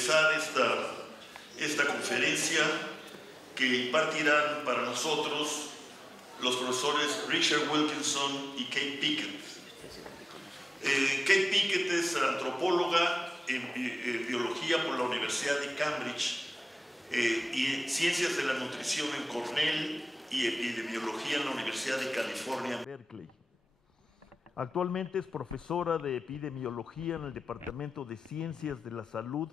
empezar esta conferencia que impartirán para nosotros los profesores Richard Wilkinson y Kate Pickett. Kate Pickett es antropóloga en biología por la Universidad de Cambridge y en ciencias de la nutrición en Cornell y epidemiología en la Universidad de California en Berkeley. Actualmente es profesora de epidemiología en el Departamento de Ciencias de la Salud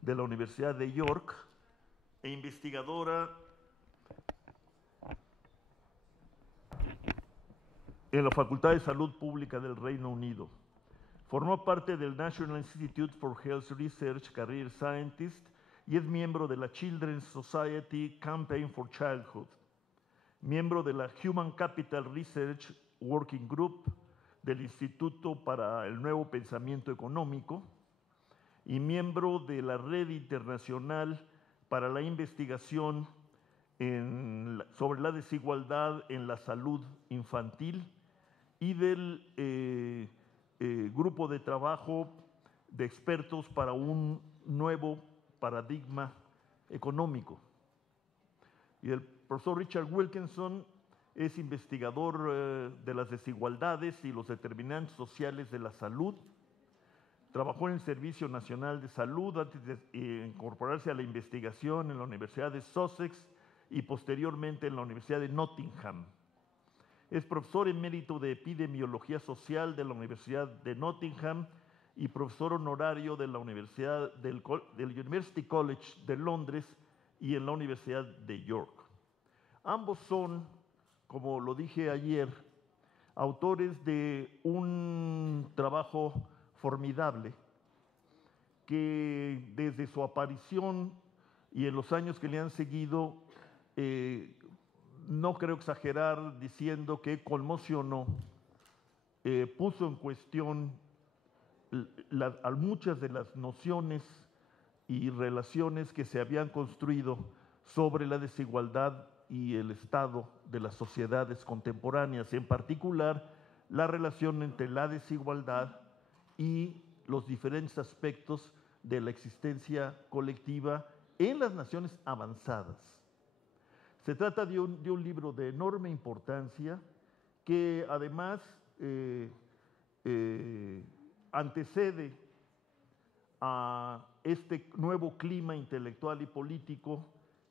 de la Universidad de York e investigadora en la Facultad de Salud Pública del Reino Unido. Formó parte del National Institute for Health Research Career Scientist y es miembro de la Children's Society Campaign for Childhood, miembro de la Human Capital Research Working Group del Instituto para el Nuevo Pensamiento Económico y miembro de la Red Internacional para la Investigación sobre la Desigualdad en la Salud Infantil y del Grupo de Trabajo de Expertos para un Nuevo Paradigma Económico. Y el profesor Richard Wilkinson es investigador de las desigualdades y los determinantes sociales de la salud. Trabajó en el Servicio Nacional de Salud antes de incorporarse a la investigación en la Universidad de Sussex y posteriormente en la Universidad de Nottingham. Es profesor emérito de Epidemiología Social de la Universidad de Nottingham y profesor honorario de la Universidad del University College de Londres y en la Universidad de York. Ambos son, como lo dije ayer, autores de un trabajo formidable que desde su aparición y en los años que le han seguido, no creo exagerar diciendo que conmocionó, puso en cuestión muchas de las nociones y relaciones que se habían construido sobre la desigualdad y el estado de las sociedades contemporáneas, en particular la relación entre la desigualdad y los diferentes aspectos de la existencia colectiva en las naciones avanzadas. Se trata de un libro de enorme importancia que además antecede a este nuevo clima intelectual y político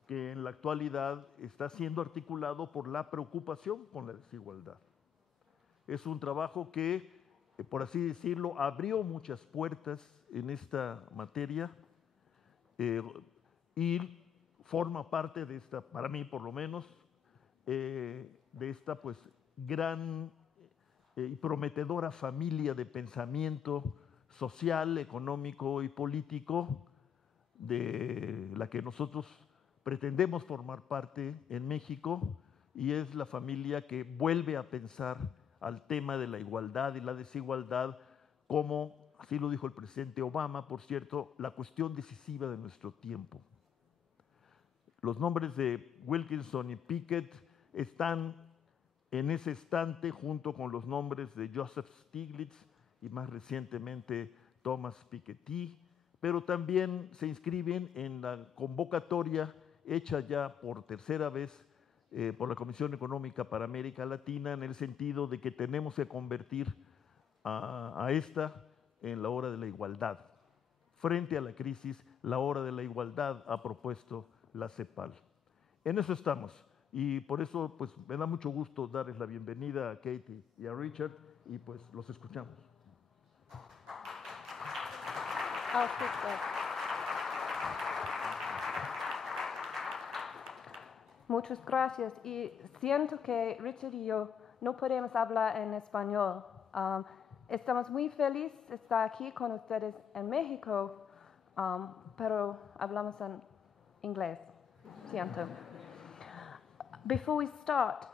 que en la actualidad está siendo articulado por la preocupación con la desigualdad. Es un trabajo que, por así decirlo, abrió muchas puertas en esta materia y forma parte de esta, para mí por lo menos, de esta pues gran y prometedora familia de pensamiento social, económico y político de la que nosotros pretendemos formar parte en México, y es la familia que vuelve a pensar al tema de la igualdad y la desigualdad como, así lo dijo el presidente Obama, por cierto, la cuestión decisiva de nuestro tiempo. Los nombres de Wilkinson y Pickett están en ese estante junto con los nombres de Joseph Stiglitz y más recientemente Thomas Piketty, pero también se inscriben en la convocatoria hecha ya por tercera vez por la Comisión Económica para América Latina, en el sentido de que tenemos que convertir a esta en la hora de la igualdad. Frente a la crisis, la hora de la igualdad ha propuesto la CEPAL. En eso estamos, y por eso pues me da mucho gusto darles la bienvenida a Katie y a Richard, y pues los escuchamos. Muchas gracias, y siento que Richard y yo no podemos hablar en español. Estamos muy felices de estar aquí con ustedes en México, pero hablamos en inglés, siento. Before we start,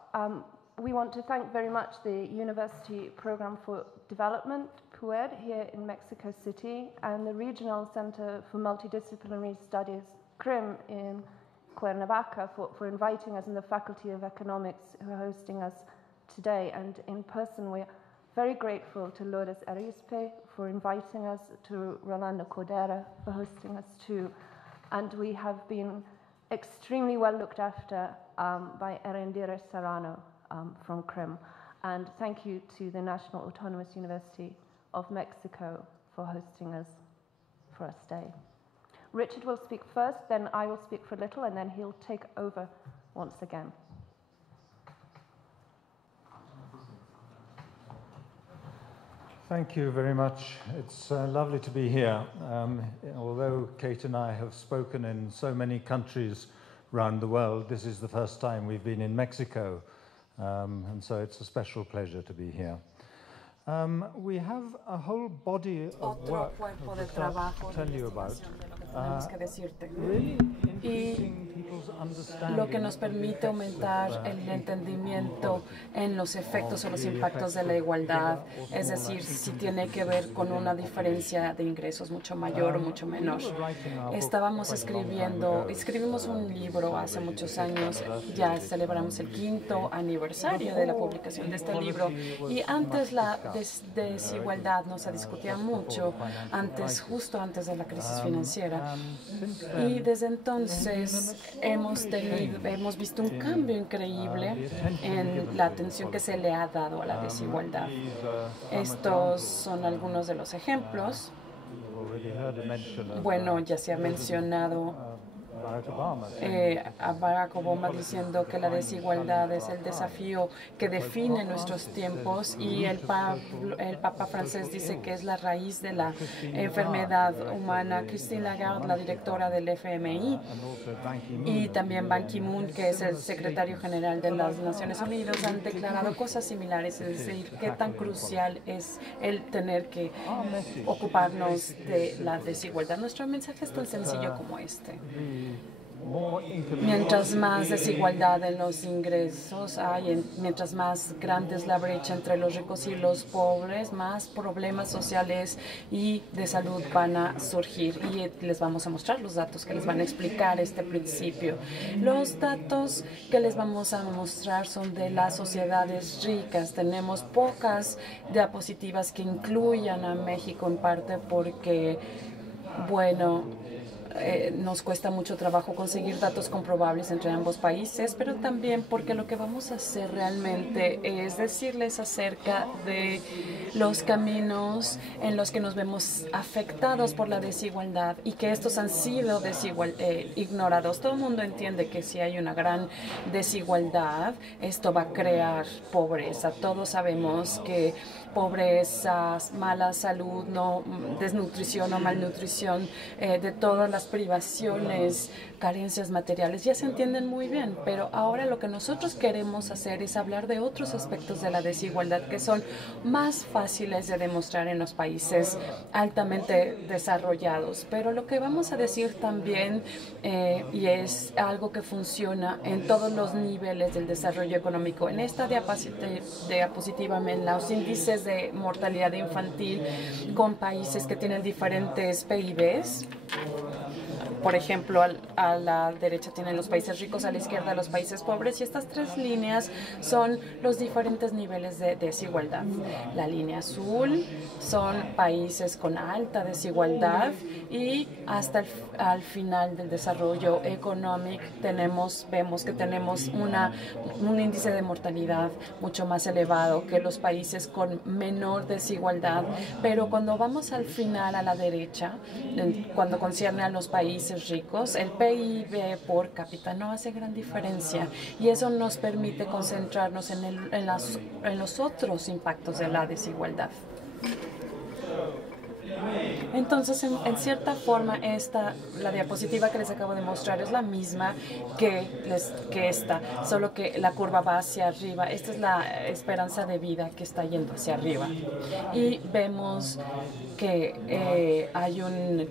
we want to thank very much the University Program for Development, PUED, here in Mexico City, and the Regional Center for Multidisciplinary Studies, CRIM, in Cuernavaca, for inviting us, and the Faculty of Economics who are hosting us today. And in person, we're very grateful to Lourdes Arispe for inviting us, to Rolando Codera for hosting us too. And we have been extremely well looked after by Erendira Serrano from CRIM. And thank you to the National Autonomous University of Mexico for hosting us for our stay. Richard will speak first, then I will speak for a little, and then he'll take over once again. Thank you very much. It's lovely to be here. Although Kate and I have spoken in so many countries around the world, this is the first time we've been in Mexico, and so it's a special pleasure to be here. We have a whole body of work to tell you about. Lo que nos permite aumentar el entendimiento en los efectos o los impactos de la igualdad, es decir, si tiene que ver con una diferencia de ingresos mucho mayor o mucho menor. Escribimos un libro hace muchos años, ya celebramos el 5º aniversario de la publicación de este libro, y antes la desigualdad no se discutía mucho, justo antes de la crisis financiera. Y desde entonces hemos visto un cambio increíble en la atención que se le ha dado a la desigualdad. Estos son algunos de los ejemplos. Bueno, ya se ha mencionado a Barack Obama diciendo que la desigualdad es el desafío que define nuestros tiempos, y el Papa francés dice que es la raíz de la enfermedad humana. Christine Lagarde, la directora del FMI, y también Ban Ki-moon, que es el secretario general de las Naciones Unidas, han declarado cosas similares, es decir, qué tan crucial es el tener que ocuparnos de la desigualdad. Nuestro mensaje es tan sencillo como este. Mientras más desigualdad en los ingresos hay, mientras más grande es la brecha entre los ricos y los pobres, más problemas sociales y de salud van a surgir. Y les vamos a mostrar los datos que les van a explicar este principio. Los datos que les vamos a mostrar son de las sociedades ricas. Tenemos pocas diapositivas que incluyan a México, en parte porque, bueno, nos cuesta mucho trabajo conseguir datos comprobables entre ambos países, pero también porque lo que vamos a hacer realmente es decirles acerca de los caminos en los que nos vemos afectados por la desigualdad y que estos han sido ignorados. Todo el mundo entiende que si hay una gran desigualdad, esto va a crear pobreza. Todos sabemos que pobreza, mala salud, desnutrición o malnutrición, de todas las privaciones, carencias materiales, ya se entienden muy bien, pero ahora lo que nosotros queremos hacer es hablar de otros aspectos de la desigualdad que son más fáciles de demostrar en los países altamente desarrollados. Pero lo que vamos a decir también, y es algo que funciona en todos los niveles del desarrollo económico, en esta diapositiva ven los índices de mortalidad infantil con países que tienen diferentes PIBs. Por ejemplo, a la derecha tienen los países ricos, a la izquierda los países pobres, y estas tres líneas son los diferentes niveles de desigualdad. La línea azul son países con alta desigualdad, y hasta al final del desarrollo económico vemos que tenemos un índice de mortalidad mucho más elevado que los países con menor desigualdad. Pero cuando vamos al final, a la derecha, cuando concierne a los países ricos, el PIB por cápita no hace gran diferencia, y eso nos permite concentrarnos en los otros impactos de la desigualdad. Entonces, en cierta forma, la diapositiva que les acabo de mostrar es la misma que esta, solo que la curva va hacia arriba. Esta es la esperanza de vida que está yendo hacia arriba. Y vemos que hay un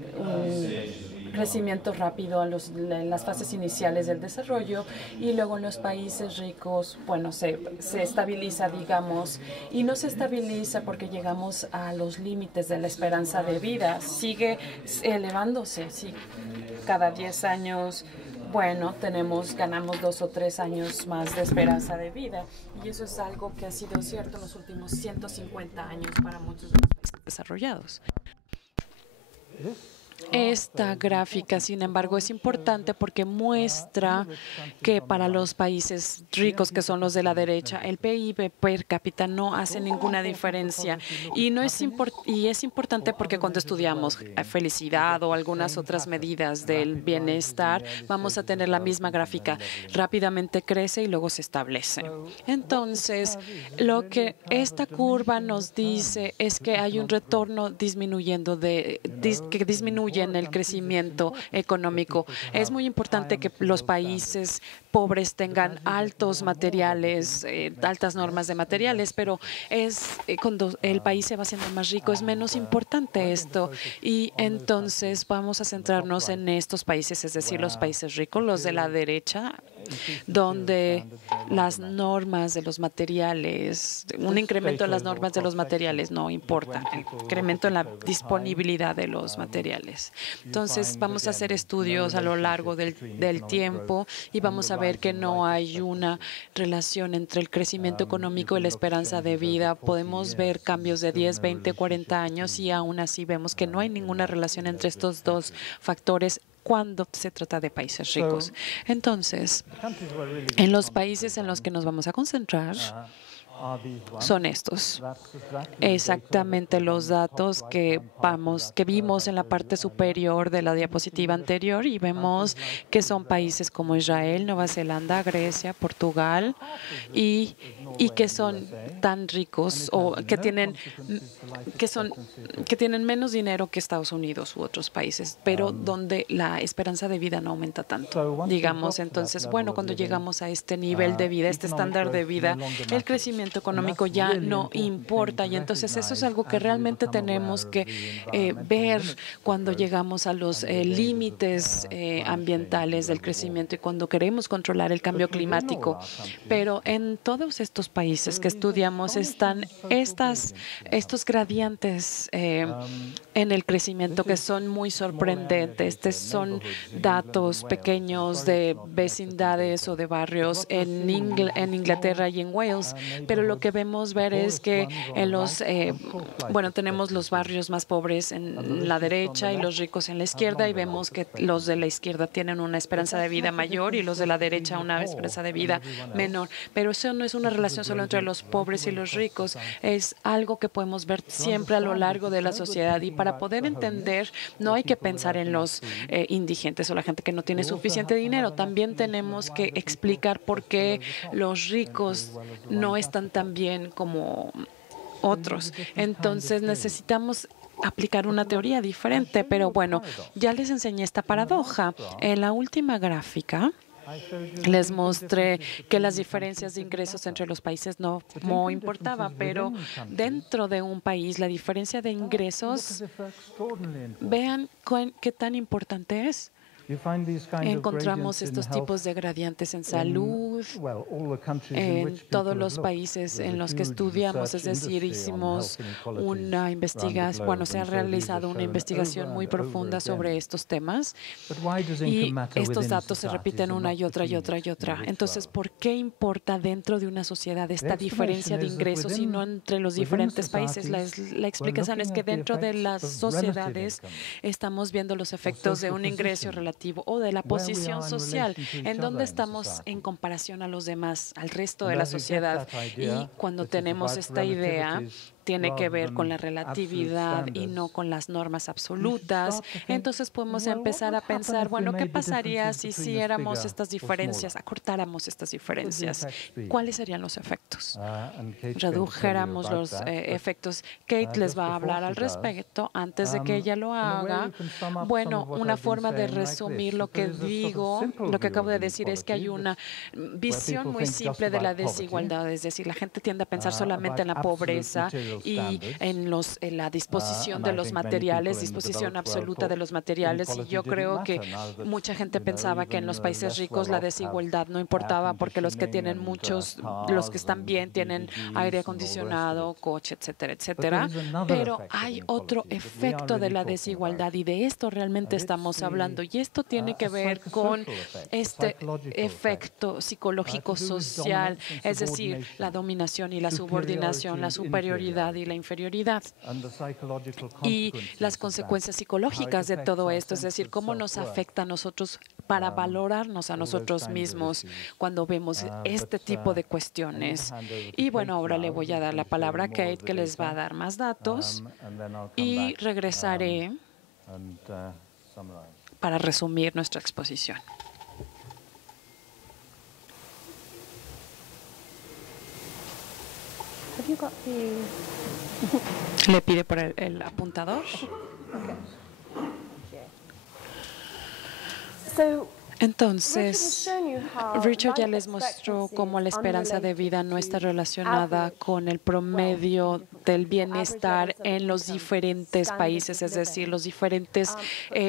crecimiento rápido en las fases iniciales del desarrollo, y luego en los países ricos, bueno, se estabiliza, digamos, y no se estabiliza porque llegamos a los límites de la esperanza de vida. Sigue elevándose, sí. Cada 10 años bueno, ganamos 2 o 3 años más de esperanza de vida. Y eso es algo que ha sido cierto en los últimos 150 años para muchos de los países desarrollados. Esta gráfica, sin embargo, es importante porque muestra que para los países ricos, que son los de la derecha, el PIB per cápita no hace ninguna diferencia. Y es importante porque cuando estudiamos felicidad o algunas otras medidas del bienestar, vamos a tener la misma gráfica. Rápidamente crece y luego se establece. Entonces, lo que esta curva nos dice es que hay un retorno disminuyendo que disminuye en el crecimiento económico. Es muy importante que los países pobres tengan altos materiales, altas normas de materiales, pero cuando el país se va haciendo más rico es menos importante esto. Y entonces vamos a centrarnos en estos países, es decir, los países ricos, los de la derecha, donde las normas de los materiales, un incremento en las normas de los materiales no importa, el incremento en la disponibilidad de los materiales. Entonces, vamos a hacer estudios a lo largo del tiempo y vamos a ver que no hay una relación entre el crecimiento económico y la esperanza de vida. Podemos ver cambios de 10, 20, 40 años y aún así vemos que no hay ninguna relación entre estos dos factores cuando se trata de países ricos. Entonces, en los países en los que nos vamos a concentrar son estos. Exactamente los datos que vimos en la parte superior de la diapositiva anterior y vemos que son países como Israel, Nueva Zelanda, Grecia, Portugal y que son tan ricos o que tienen menos dinero que Estados Unidos u otros países, pero donde la esperanza de vida no aumenta tanto. Digamos, entonces, bueno, cuando llegamos a este nivel de vida, este estándar de vida, el crecimiento económico ya no importa y entonces eso es algo que realmente tenemos que ver cuando llegamos a los límites ambientales del crecimiento y cuando queremos controlar el cambio climático. Pero en todos estos países que estudiamos están estos gradientes en el crecimiento que son muy sorprendentes. Estos son datos pequeños de vecindades o de barrios en Inglaterra y en Wales, pero lo que vemos ver es que tenemos los barrios más pobres en la derecha y los ricos en la izquierda y vemos que los de la izquierda tienen una esperanza de vida mayor y los de la derecha una esperanza de vida menor. Pero eso no es una relación solo entre los pobres y los ricos, es algo que podemos ver siempre a lo largo de la sociedad y para poder entender no hay que pensar en los indigentes o la gente que no tiene suficiente dinero, también tenemos que explicar por qué los ricos no están tan bien como otros. Entonces necesitamos aplicar una teoría diferente, pero bueno, ya les enseñé esta paradoja. En la última gráfica les mostré que las diferencias de ingresos entre los países no importaba, pero dentro de un país la diferencia de ingresos, vean qué tan importante es. Encontramos estos tipos de gradientes en salud en todos los países en los que estudiamos, es decir, hicimos una investigación, se ha realizado una investigación muy profunda sobre estos temas y estos datos se repiten una y otra y otra y otra. Entonces, ¿por qué importa dentro de una sociedad esta diferencia de ingresos y no entre los diferentes países? La explicación es que dentro de las sociedades estamos viendo los efectos de un ingreso relativo o de la posición social, en donde estamos en comparación a los demás, al resto de la sociedad. Y cuando tenemos esta idea, tiene que ver con la relatividad y no con las normas absolutas. Entonces podemos empezar a pensar, bueno, ¿qué pasaría si hiciéramos estas diferencias, acortáramos estas diferencias? ¿Cuáles serían los efectos? Redujéramos los efectos. Kate les va a hablar al respecto. Antes de que ella lo haga, bueno, una forma de resumir lo que digo, lo que acabo de decir es que hay una visión muy simple de la desigualdad, es decir, la gente tiende a pensar solamente en la pobreza y en la disposición de los materiales, disposición absoluta de los materiales. Y yo creo que mucha gente pensaba que en los países ricos la desigualdad no importaba porque los que tienen muchos, los que están bien tienen aire acondicionado, coche, etcétera, etcétera. Pero hay otro efecto de la desigualdad y de esto realmente estamos hablando. Y esto tiene que ver con este efecto psicológico social, es decir, la dominación y la subordinación, la superioridad y la inferioridad. Y las consecuencias psicológicas de todo esto, es decir, cómo nos afecta a nosotros para valorarnos a nosotros mismos cuando vemos este tipo de cuestiones. Y bueno, ahora le voy a dar la palabra a Kate, que les va a dar más datos, y regresaré para resumir nuestra exposición. Le pide por el apuntador. Entonces, Richard ya les mostró cómo la esperanza de vida no está relacionada con el promedio del bienestar en los diferentes países, es decir, los diferentes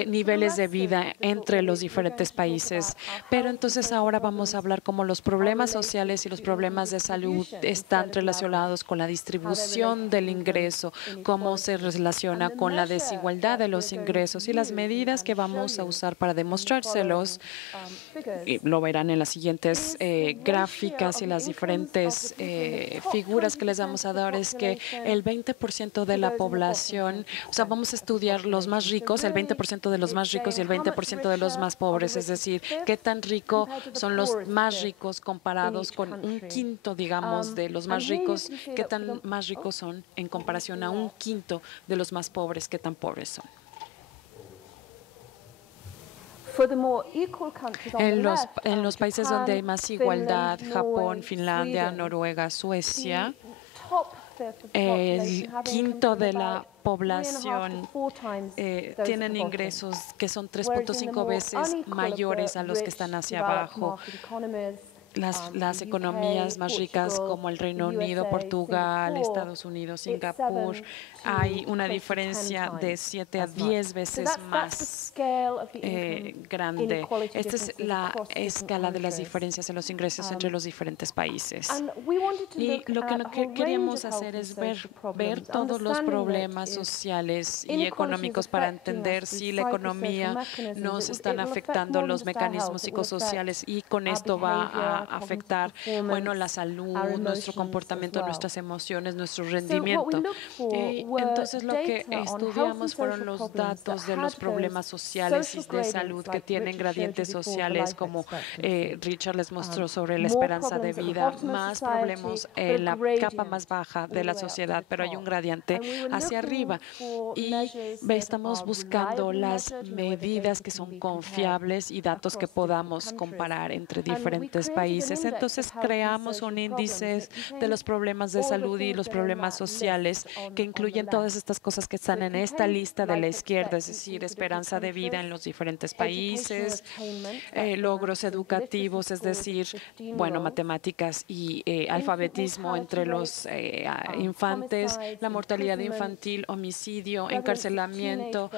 niveles de vida entre los diferentes países. Pero entonces ahora vamos a hablar cómo los problemas sociales y los problemas de salud están relacionados con la distribución del ingreso, cómo se relaciona con la desigualdad de los ingresos y las medidas que vamos a usar para demostrárselos. Y lo verán en las siguientes gráficas y las diferentes figuras que les vamos a dar, es que el 20% de la población, o sea, vamos a estudiar los más ricos, el 20% de los más ricos y el 20% de los más pobres, es decir, qué tan rico son los más ricos comparados con un quinto, digamos, de los más ricos, qué tan más ricos son en comparación a un quinto de los más pobres, qué tan pobres son. En los países donde hay más igualdad, Japón, Finlandia, Noruega, Suecia, el quinto de la población tienen ingresos que son 3.5 veces mayores a los que están hacia abajo. Las economías más ricas como el Reino Unido, Portugal, Estados Unidos, Singapur, hay una diferencia de 7 a 10 veces más grande. Esta es la escala de las diferencias en los ingresos entre los diferentes países. Y lo que queríamos hacer es ver todos los problemas sociales y económicos para entender si la economía nos están afectando los mecanismos psicosociales, y con esto va a afectar, bueno, la salud, nuestro comportamiento, nuestras emociones, nuestro rendimiento. Entonces, lo que estudiamos fueron los datos de los problemas sociales y de salud que tienen gradientes sociales, como Richard les mostró sobre la esperanza de vida, más problemas en la capa más baja de la sociedad, pero hay un gradiente hacia arriba. Y estamos buscando las medidas que son confiables y datos que podamos comparar entre diferentes países. Entonces creamos un índice de los problemas de salud y los problemas sociales que incluyen todas estas cosas que están en esta lista de la izquierda, es decir, esperanza de vida en los diferentes países, logros educativos, es decir, bueno, matemáticas y alfabetismo entre los infantes, la mortalidad infantil, homicidio, encarcelamiento,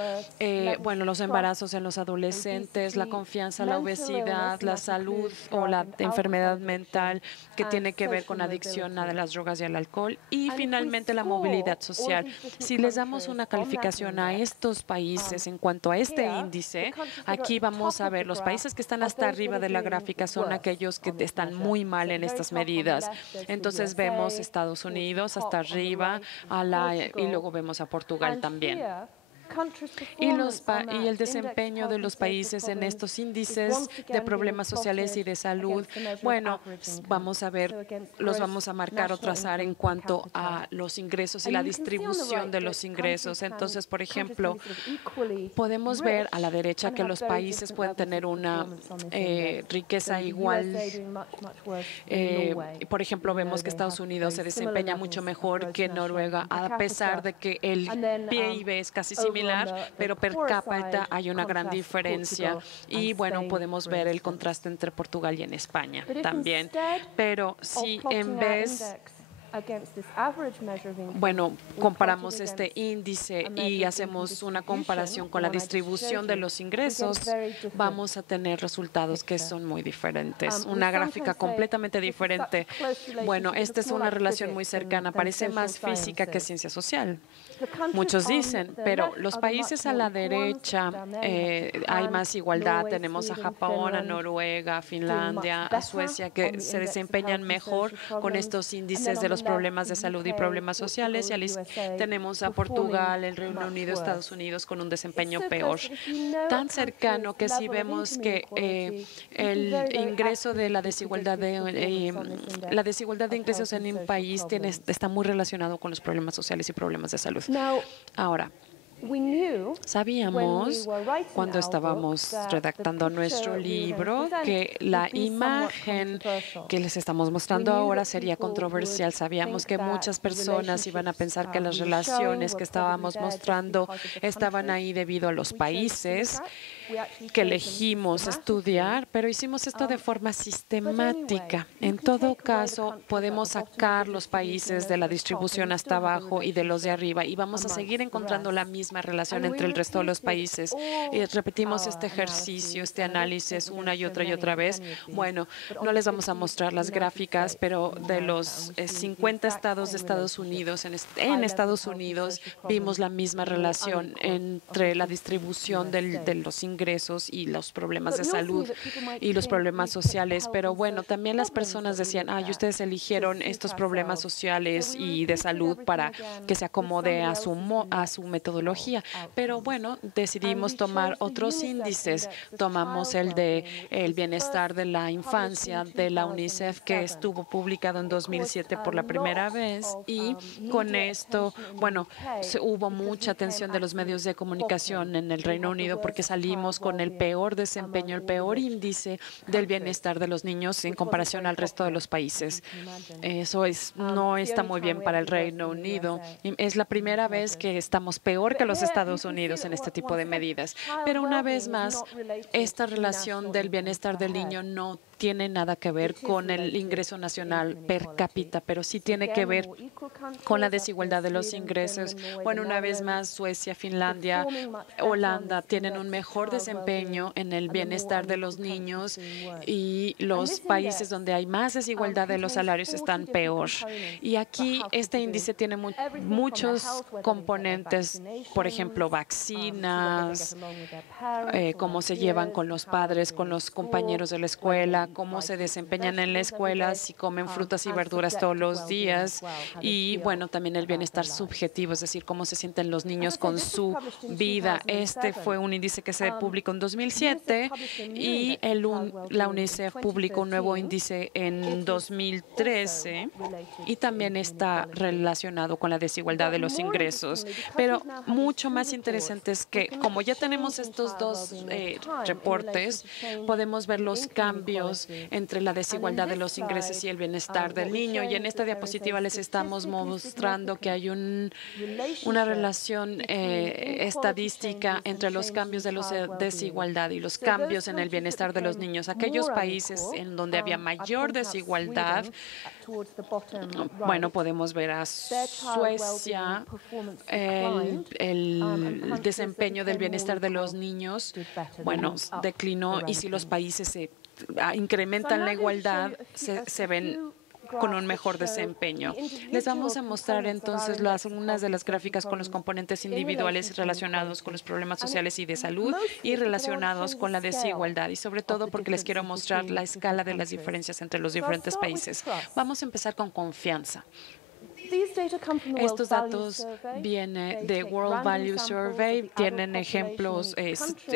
bueno, los embarazos en los adolescentes, la confianza, la obesidad, la salud o la enfermedad mental que tiene que ver con adicción a las drogas y al alcohol, y finalmente la movilidad social. Si les damos una calificación a estos países en cuanto a este índice, aquí vamos a ver los países que están hasta arriba de la gráfica son aquellos que están muy mal en estas medidas. Entonces vemos Estados Unidos hasta arriba y luego vemos a Portugal también. Y el desempeño de los países en estos índices de problemas sociales y de salud, bueno, vamos a ver, los vamos a marcar o trazar en cuanto a los ingresos y la distribución de los ingresos. Entonces, por ejemplo, podemos ver a la derecha que los países pueden tener una riqueza igual. Por ejemplo, vemos que Estados Unidos se desempeña mucho mejor que Noruega, a pesar de que el PIB es casi similar, pero per cápita hay una gran diferencia. Y bueno, podemos ver el contraste entre Portugal y en España también. Pero si en vez bueno, comparamos este índice y hacemos una comparación con la distribución de los ingresos, vamos a tener resultados que son muy diferentes. Una gráfica completamente diferente. Bueno, esta es una relación muy cercana, parece más física que ciencia social. Muchos dicen, pero los países a la derecha hay más igualdad. Tenemos a Japón, a Noruega, a Finlandia, a Suecia, que se desempeñan mejor con estos índices de los problemas de salud y problemas sociales. Y tenemos a Portugal, el Reino Unido, Estados Unidos con un desempeño peor. Tan cercano que si vemos que el ingreso de la desigualdad de ingresos en un país está muy relacionado con los problemas sociales y problemas de salud. Ahora, sabíamos cuando estábamos redactando nuestro libro que la imagen que les estamos mostrando ahora sería controversial. Sabíamos que muchas personas iban a pensar que las relaciones que estábamos mostrando estaban ahí debido a los países que elegimos estudiar, pero hicimos esto de forma sistemática. En todo caso, podemos sacar los países de la distribución hasta abajo y de los de arriba y vamos a seguir encontrando la misma relación entre el resto de los países. Y repetimos este ejercicio, este análisis una y otra vez. Bueno, no les vamos a mostrar las gráficas, pero de los 50 estados de Estados Unidos, en Estados Unidos vimos la misma relación entre la distribución de los ingresos y los problemas de salud y los problemas sociales. Pero bueno, también las personas decían, ustedes eligieron estos problemas sociales y de salud para que se acomode a su metodología. Pero bueno, decidimos tomar otros índices. Tomamos el de el bienestar de la infancia de la UNICEF, que estuvo publicado en 2007 por la primera vez, y con esto, bueno, hubo mucha atención de los medios de comunicación en el Reino Unido porque salimos con el peor desempeño, el peor índice del bienestar de los niños en comparación al resto de los países. Eso no está muy bien para el Reino Unido. Es la primera vez que estamos peor que los Estados Unidos en este tipo de medidas. Pero una vez más, esta relación del bienestar del niño no tiene nada que ver con el ingreso nacional per cápita, pero sí tiene que ver con la desigualdad de los ingresos. Bueno, una vez más, Suecia, Finlandia, Holanda tienen un mejor desempeño en el bienestar de los niños y los países donde hay más desigualdad de los salarios están peor. Y aquí este índice tiene muchos componentes, por ejemplo, vacinas, cómo se llevan con los padres, con los compañeros de la escuela, cómo se desempeñan en la escuela, si comen frutas y verduras todos los días y, bueno, también el bienestar subjetivo, es decir, cómo se sienten los niños con su vida. Este fue un índice que se publicó en 2007 y la UNICEF publicó un nuevo índice en 2013 y también está relacionado con la desigualdad de los ingresos. Pero mucho más interesante es que, como ya tenemos estos dos reportes, podemos ver los cambios entre la desigualdad de los ingresos y el bienestar del niño. Y en esta diapositiva les estamos mostrando que hay una relación estadística entre los cambios de la desigualdad y los cambios en el bienestar de los niños. Aquellos países en donde había mayor desigualdad, bueno, podemos ver a Suecia, el desempeño del bienestar de los niños, bueno, declinó, y si los países se incrementan la igualdad, se ven con un mejor desempeño. Les vamos a mostrar entonces algunas de las gráficas con los componentes individuales relacionados con los problemas sociales y de salud y relacionados con la desigualdad, y sobre todo porque les quiero mostrar la escala de las diferencias entre los diferentes países. Vamos a empezar con confianza. Estos datos vienen de World Value Survey, tienen ejemplos,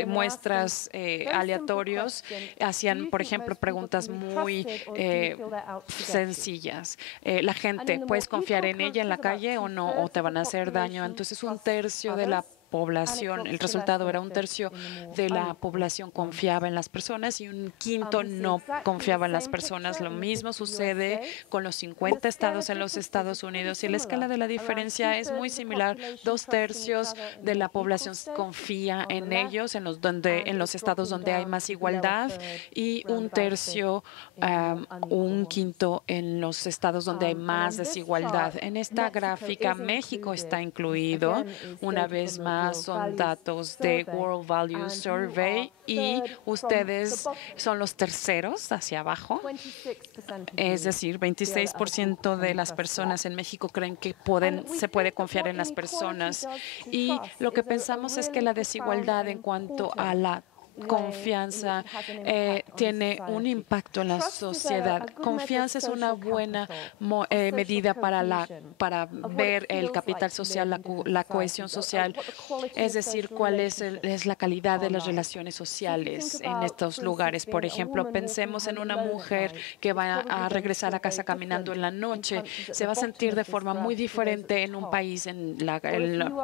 muestras aleatorios, hacían, por ejemplo, preguntas muy sencillas. ¿La gente, puedes confiar en ella en la calle o no, o te van a hacer daño? Entonces, un tercio de la población, el resultado era 1/3 de la población confiaba en las personas y 1/5 no confiaba en las personas. Lo mismo sucede con los 50 estados en los Estados Unidos y la escala de la diferencia es muy similar. 2/3 de la población confía en ellos, en los estados donde hay más igualdad, y 1/3, 1/5 en los estados donde hay más desigualdad. En esta gráfica, México está incluido. Una vez más, son datos de World Values Survey y ustedes son los terceros hacia abajo. Es decir, 26% de las personas en México creen que se puede confiar en las personas. Y lo que pensamos es que la desigualdad en cuanto a la confianza tiene un impacto en la sociedad. Confianza es una buena medida para ver el capital social, la cohesión social, es decir, cuál es la calidad de las relaciones sociales en estos lugares. Por ejemplo, pensemos en una mujer que va a regresar a casa caminando en la noche. Se va a sentir de forma muy diferente en un país en la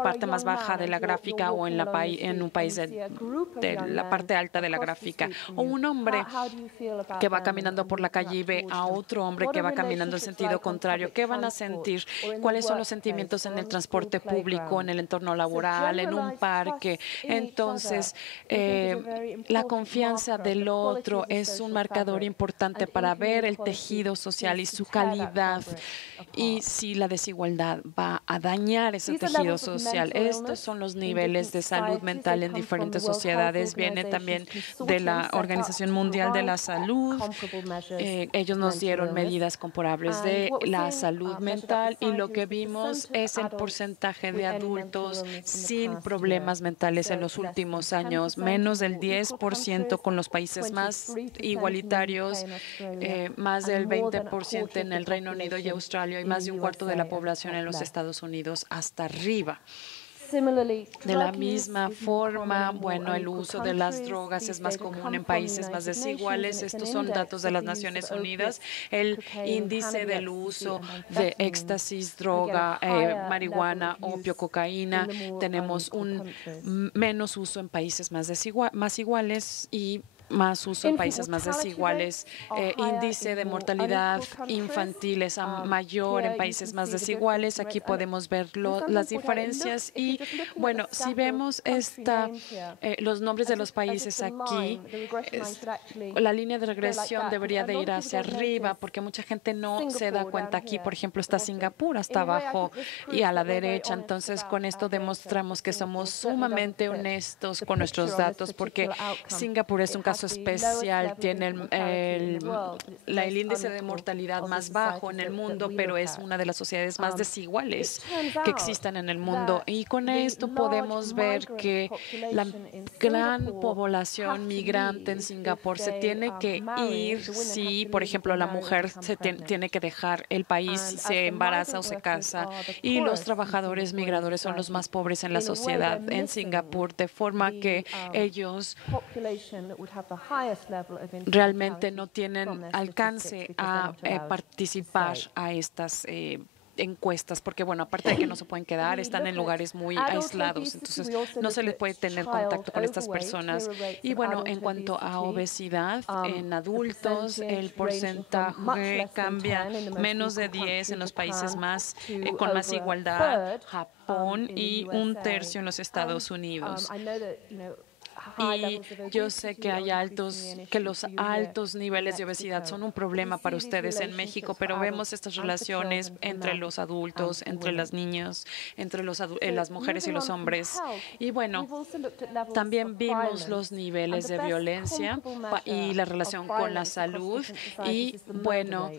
parte más baja de la gráfica o en un país de la parte alta de la gráfica, o un hombre que va caminando por la calle y ve a otro hombre que va caminando en sentido contrario. ¿Qué van a sentir? ¿Cuáles son los sentimientos en el transporte público, en el entorno laboral, en un parque? Entonces, la confianza del otro es un marcador importante para ver el tejido social y su calidad, y si la desigualdad va a dañar ese tejido social. Estos son los niveles de salud mental en diferentes sociedades. Viene también de la Organización Mundial de la Salud. Ellos nos dieron medidas comparables de la salud mental y lo que vimos es el porcentaje de adultos sin problemas mentales en los últimos años, menos del 10% con los países más igualitarios, más del 20% en el Reino Unido y Australia y más de 1/4 de la población en los Estados Unidos hasta arriba. De la misma forma, bueno, el uso de las drogas es más común en países más desiguales. Estos son datos de las Naciones Unidas. El índice del uso de éxtasis, droga, marihuana, opio, cocaína, tenemos un menos uso en países más iguales y más uso en países más desiguales. Índice de mortalidad infantil es mayor en países más desiguales. Aquí podemos ver las diferencias y, bueno, si vemos los nombres de los países aquí, la línea de regresión debería de ir hacia arriba porque mucha gente no se da cuenta. Aquí, por ejemplo, está Singapur hasta abajo y a la derecha. Entonces, con esto demostramos que somos sumamente honestos con nuestros datos porque Singapur es un caso especial, tiene el índice de mortalidad más bajo en el mundo, pero es una de las sociedades más desiguales que existen en el mundo. Y con esto podemos ver que la gran población migrante en Singapur se tiene que ir si, por ejemplo, la mujer tiene que dejar el país, se embaraza o se casa, y los trabajadores migradores son los más pobres en la sociedad en Singapur, de forma que ellos realmente no tienen alcance a participar a estas encuestas, porque, bueno, aparte de que no se pueden quedar, están en lugares muy aislados, entonces no se les puede tener contacto con estas personas. Y, bueno, en cuanto a obesidad en adultos, el porcentaje cambia, menos de 10 en los países con más igualdad, Japón, y 1/3 en los Estados Unidos. Y yo sé que los altos niveles de obesidad son un problema para ustedes en México, pero vemos estas relaciones entre los adultos, entre las niñas, entre las mujeres y los hombres. Y, bueno, también vimos los niveles de violencia y la relación con la salud. Y, bueno,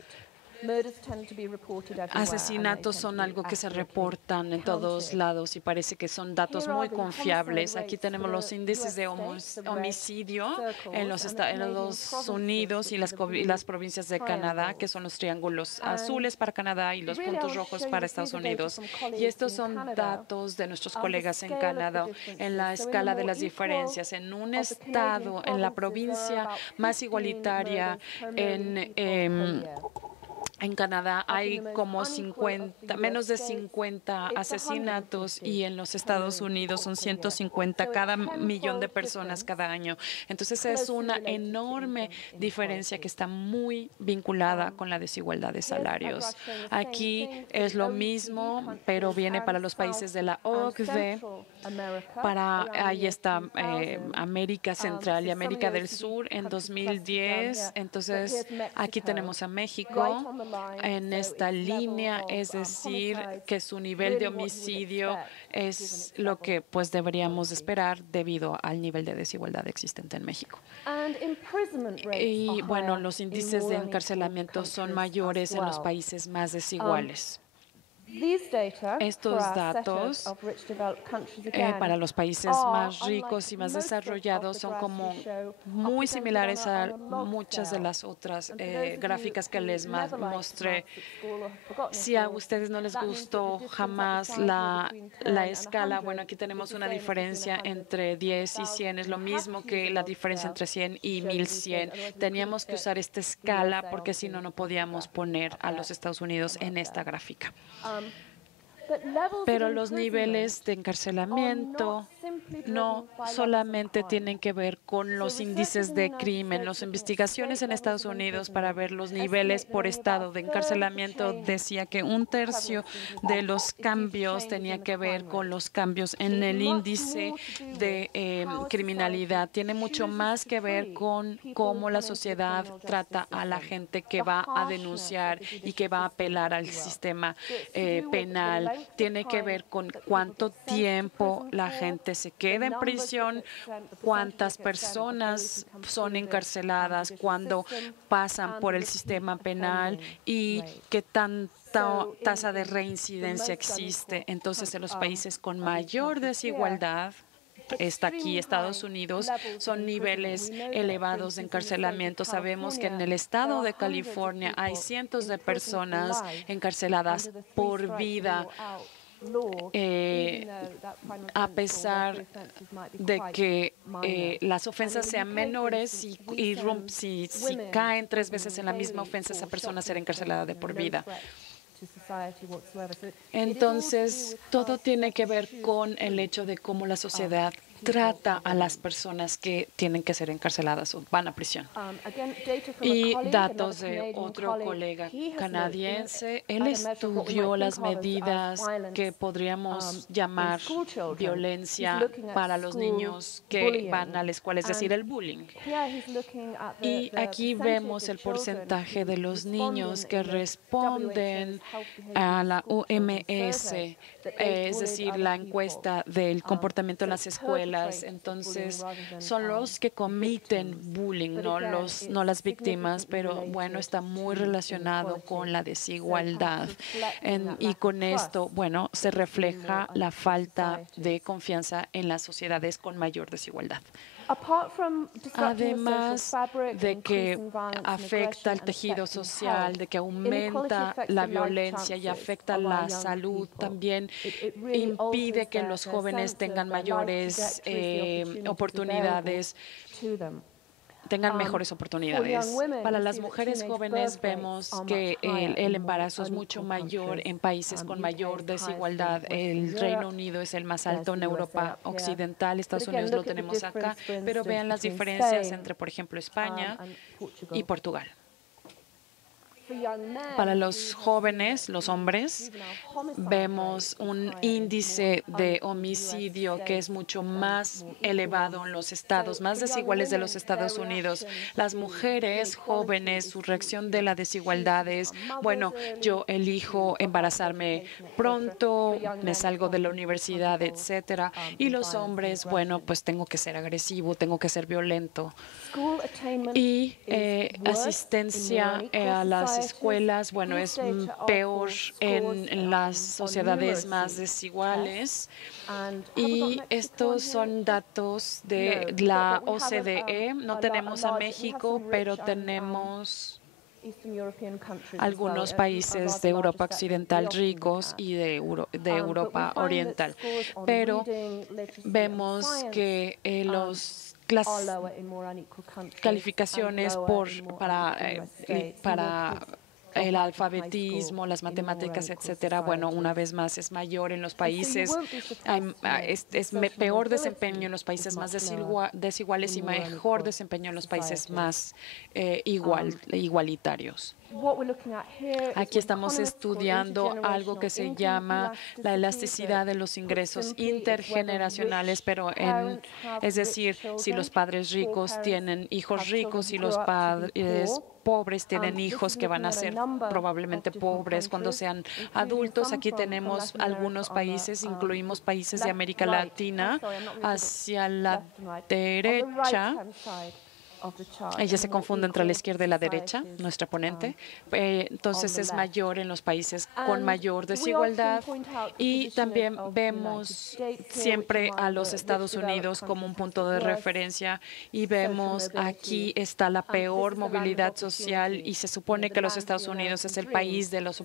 asesinatos son algo que se reportan en todos lados y parece que son datos muy confiables. Aquí tenemos los índices de homicidio en los Estados Unidos y las provincias de Canadá, que son los triángulos azules para Canadá y los puntos rojos para Estados Unidos. Y estos son datos de nuestros colegas en Canadá en la escala de las diferencias. En un estado, en la provincia más igualitaria En Canadá hay como menos de 50 asesinatos y en los Estados Unidos son 150 cada millón de personas cada año. Entonces es una enorme diferencia que está muy vinculada con la desigualdad de salarios. Aquí es lo mismo, pero viene para los países de la OCDE. Ahí está América Central y América del Sur en 2010. Entonces aquí tenemos a México en esta línea, es decir, que su nivel de homicidio es lo que pues deberíamos esperar debido al nivel de desigualdad existente en México. Y bueno, los índices de encarcelamiento son mayores en los países más desiguales. Estos datos para los países más ricos y más desarrollados son como muy similares a muchas de las otras gráficas que les mostré. Si a ustedes no les gustó jamás la escala, bueno, aquí tenemos una diferencia entre 10 y 100. Es lo mismo que la diferencia entre 100 y 1100. Teníamos que usar esta escala porque si no, no podíamos poner a los Estados Unidos en esta gráfica. Pero los niveles de encarcelamiento no solamente tienen que ver con los índices de crimen. Las investigaciones en Estados Unidos para ver los niveles por estado de encarcelamiento decía que 1/3 de los cambios tenía que ver con los cambios en el índice de criminalidad. Tiene mucho más que ver con cómo la sociedad trata a la gente que va a denunciar y que va a apelar al sistema penal. Tiene que ver con cuánto tiempo la gente se queda en prisión, cuántas personas son encarceladas cuando pasan por el sistema penal y qué tanta tasa de reincidencia existe. Entonces, en los países con mayor desigualdad, está aquí Estados Unidos, son niveles elevados de encarcelamiento. Sabemos que en el estado de California hay cientos de personas encarceladas por vida, a pesar de que las ofensas sean menores y si caen 3 veces en la misma ofensa, esa persona será encarcelada de por vida. Entonces, todo tiene que ver con el hecho de cómo la sociedad trata a las personas que tienen que ser encarceladas o van a prisión. Y datos de otro colega canadiense, él estudió las medidas que podríamos llamar violencia para los niños que van a la escuela, es decir, el bullying. Y aquí vemos el porcentaje de los niños que responden a la OMS, es decir, la encuesta del comportamiento en las escuelas. Entonces, son los que cometen bullying, no las víctimas, pero bueno, está muy relacionado con la desigualdad. Y con esto, bueno, se refleja la falta de confianza en las sociedades con mayor desigualdad. Además de que afecta el tejido social, de que aumenta la violencia y afecta la salud, también impide que los jóvenes tengan mayores oportunidades, tengan mejores oportunidades. Para las mujeres jóvenes vemos que el embarazo es mucho mayor en países con mayor desigualdad. El Reino Unido es el más alto en Europa Occidental, Estados Unidos lo tenemos acá, pero vean las diferencias entre, por ejemplo, España y Portugal. Para los jóvenes, los hombres, vemos un índice de homicidio que es mucho más elevado en los estados más desiguales de los Estados Unidos. Las mujeres jóvenes, su reacción de la desigualdad es, bueno, yo elijo embarazarme pronto, me salgo de la universidad, etcétera. Y los hombres, bueno, pues tengo que ser agresivo, tengo que ser violento. Y asistencia a las escuelas, bueno, es peor en las sociedades más desiguales. Y estos son datos de la OCDE. No tenemos a México, pero tenemos algunos países de Europa Occidental ricos y de Europa Oriental. Pero vemos que las calificaciones para el alfabetismo, las matemáticas, etcétera, bueno, una vez más es mayor en los países, peor desempeño en los países más desiguales y mejor desempeño en los países más igualitarios. Aquí estamos estudiando algo que se llama la elasticidad de los ingresos intergeneracionales, pero es decir, si los padres ricos tienen hijos ricos y los padres pobres tienen hijos que van a ser probablemente pobres cuando sean adultos. Aquí tenemos algunos países, incluimos países de América Latina. Hacia la derecha, ella se confunde entre la izquierda y la derecha, nuestra ponente. Entonces es mayor en los países con mayor desigualdad y también vemos siempre a los Estados Unidos como un punto de referencia y vemos aquí está la peor movilidad social y se supone que los Estados Unidos es el país de los